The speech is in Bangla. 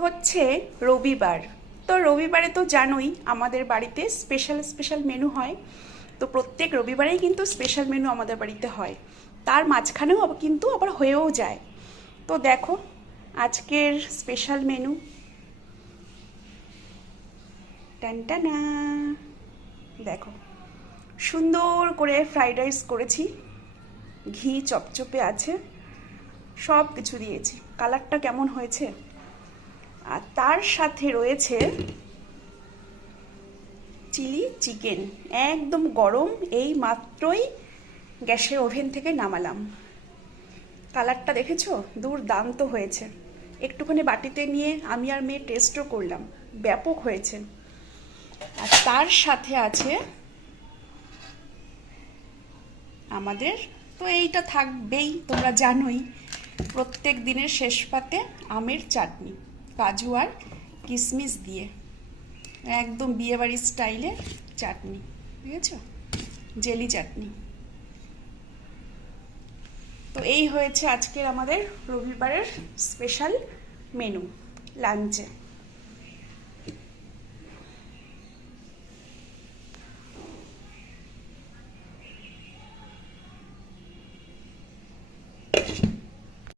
হচ্ছে রবিবার। তো রবিবারে তো জানোই আমাদের বাড়িতে স্পেশাল স্পেশাল মেনু হয়। তো প্রত্যেক রবিবারেই কিন্তু স্পেশাল মেনু আমাদের বাড়িতে হয়, তার মাঝখানেও কিন্তু আবার হয়েও যায়। তো দেখো আজকের স্পেশাল মেনু, টানটানা, দেখো সুন্দর করে ফ্রাইড রাইস করেছি, ঘি চপচপে আছে, সব কিছু দিয়েছি। কালারটা কেমন হয়েছে! আর তার সাথে রয়েছে চিলি চিকেন, একদম গরম, এই মাত্রই গ্যাসের ওভেন থেকে নামালাম। কালারটা দেখেছো? দুর্দান্ত হয়েছে। একটুখানি বাটিতে নিয়ে আমি আর মেয়ে টেস্টও করলাম, ব্যাপক হয়েছে। আর তার সাথে আছে আমাদের, তো এইটা থাকবেই, তোমরা জানোই, প্রত্যেক দিনের শেষ পাতে আমের চাটনি, কাজু আর কিশমিশ দিয়ে, একদম বিয়েবাড়ির স্টাইলের চাটনি, বুঝেছ? জেলি চাটনি। তো এই হয়েছে আজকের আমাদের রবিবারের স্পেশাল মেনু লাঞ্চে।